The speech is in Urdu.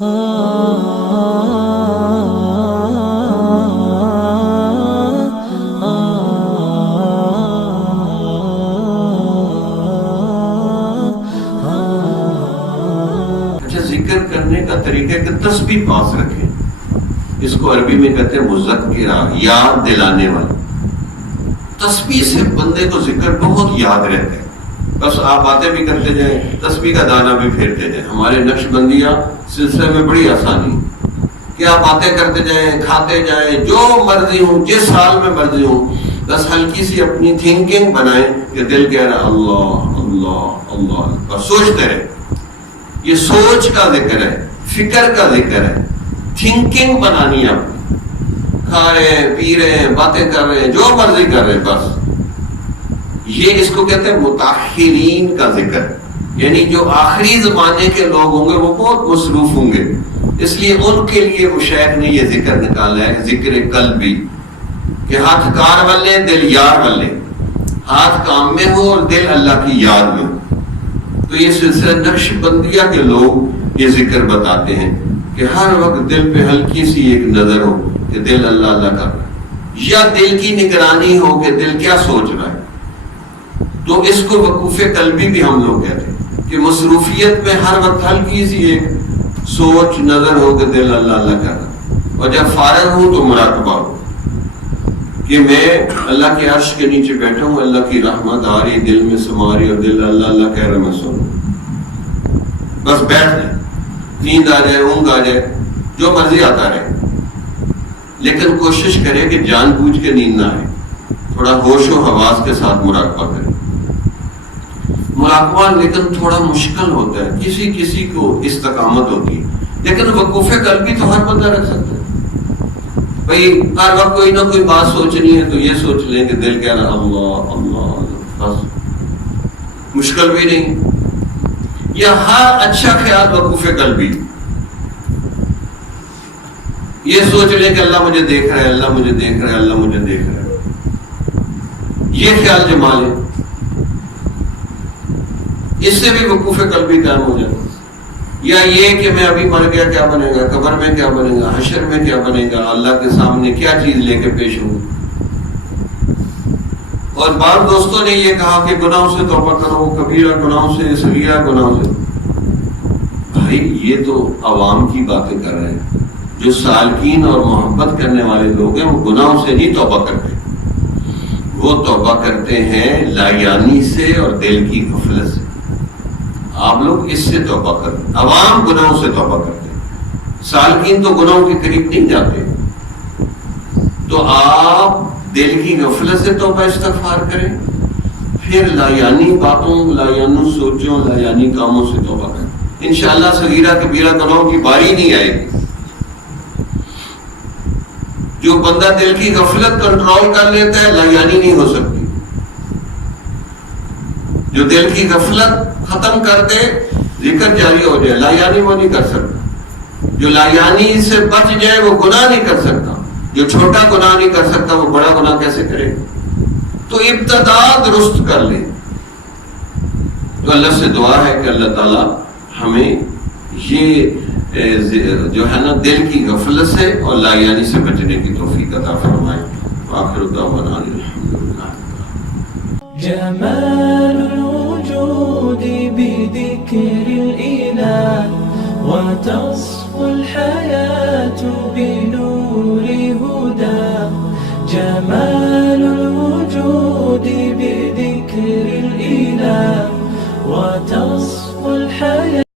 ذکر کرنے کا طریقہ کہ تسبیح پاس رکھیں، اس کو عربی میں کہتے ہیں مذکرہ، یاد دلانے والا۔ تسبیح سے بندے کو ذکر بہت یاد رہتا ہے، بس آپ باتیں بھی کرتے جائیں، تسبیح کا دانہ بھی پھیرتے جائیں۔ ہمارے نقش بندیہ سلسلے میں بڑی آسانی کہ آپ باتیں کرتے جائیں، کھاتے جائیں، جو مرضی ہوں، جس حال میں مرضی ہوں، بس ہلکی سی اپنی تھنکنگ بنائیں کہ دل کہہ رہا اللہ اللہ اللہ، بس سوچتے رہے۔ یہ سوچ کا ذکر ہے، فکر کا ذکر ہے، تھنکنگ بنانی ہے آپ، کھا رہے ہیں، پی رہے ہیں، باتیں کر رہے ہیں، جو مرضی کر رہے ہیں، بس یہ اس کو کہتے ہیں متاخرین کا ذکر، یعنی جو آخری زمانے کے لوگ ہوں گے وہ بہت مصروف ہوں گے، اس لیے ان کے لیے مشائخ نے یہ ذکر نکالا ہے، ذکر قلبی، کہ ہاتھ کار والے دل یار والے، ہاتھ کام میں ہو اور دل اللہ کی یاد میں ہو۔ تو یہ سلسلہ نقش بندیہ کے لوگ یہ ذکر بتاتے ہیں کہ ہر وقت دل پہ ہلکی سی ایک نظر ہو کہ دل اللہ اللہ کر رہا ہے، یا دل کی نگرانی ہو کہ دل کیا سوچ رہا ہے۔ تو اس کو وقوف قلبی بھی ہم لوگ کہتے ہیں کہ مصروفیت میں ہر وقت ہلکی سی ایک سوچ نظر ہو کہ دل اللہ اللہ کر رہا ہے، اور جب فارغ ہوں تو مراقبہ ہو کہ میں اللہ کے عرش کے نیچے بیٹھا ہوں، اللہ کی رحمت آ رہی، دل میں سما رہی، اور دل اللہ اللہ کہہ رہا میں سنوں، بس بیٹھ جائے، نیند آ جائے، اونگ آ جائے، جو مرضی آتا رہے، لیکن کوشش کرے کہ جان بوجھ کے نیند نہ آئے، تھوڑا ہوش و حواس کے ساتھ مراقبہ کرے۔ مراقبہ لیکن تھوڑا مشکل ہوتا ہے، کسی کسی کو استقامت ہوتی ہے، لیکن وقوف قلبی تو ہر بندہ رکھ سکتا ہے۔ بھئی ہر وقت کوئی نہ کوئی بات سوچنی ہے تو یہ سوچ لیں کہ دل کہہ رہا اللہ اللہ، بس مشکل بھی نہیں، یا ہر اچھا خیال وقوف قلبی، یہ سوچ لیں کہ اللہ مجھے دیکھ رہا ہے، اللہ مجھے دیکھ رہا ہے، اللہ مجھے دیکھ رہا ہے، یہ خیال جما لیں، اس سے بھی وقوف قلبی قائم ہو جائے۔ یا یہ کہ میں ابھی مر گیا کیا بنے گا، قبر میں کیا بنے گا، حشر میں کیا بنے گا، اللہ کے سامنے کیا چیز لے کے پیش ہوں۔ اور بعض دوستوں نے یہ کہا کہ گناہوں سے توبہ کرو، کبیرہ گناہوں سے، صغیرہ گناہوں سے۔ بھائی یہ تو عوام کی باتیں کر رہے ہیں، جو سالکین اور محبت کرنے والے لوگ ہیں وہ گناہوں سے نہیں توبہ کرتے، وہ توبہ کرتے ہیں لایانی سے اور دل کی غفلت سے۔ آپ لوگ اس سے توبہ کریں، عوام گناہوں سے توبہ کرتے ہیں، سالکین تو گناہوں کے قریب نہیں جاتے، تو آپ دل کی غفلت سے توبہ استغفار کریں، پھر لایانی باتوں، لایانی سوچوں، لایانی کاموں سے توبہ کریں، انشاءاللہ صغیرہ کبیرہ گناہوں کی باری نہیں آئے گی۔ جو بندہ دل کی غفلت کنٹرول کر لیتا ہے لایانی نہیں ہو سکتی، جو دل کی غفلت ختم کر دے ذکر جاری ہو جائے، لایانی وہ نہیں کر سکتا، جو لایانی سے بچ جائے وہ گناہ نہیں کر سکتا، جو چھوٹا گناہ نہیں کر سکتا وہ بڑا گناہ کیسے کرے؟ تو ابتدا درست کر لے۔ تو اللہ سے دعا ہے کہ اللہ تعالی ہمیں یہ جو ہے نا دل کی غفلت سے اور لایانی سے بچنے کی توفیق عطا فرمائے۔ آخر دعوانا الحمدللہ۔ جمال الوجود بذكر الإله وتصفو الحياة بنور هدى، جمال الوجود بذكر الإله وتصفو الحياة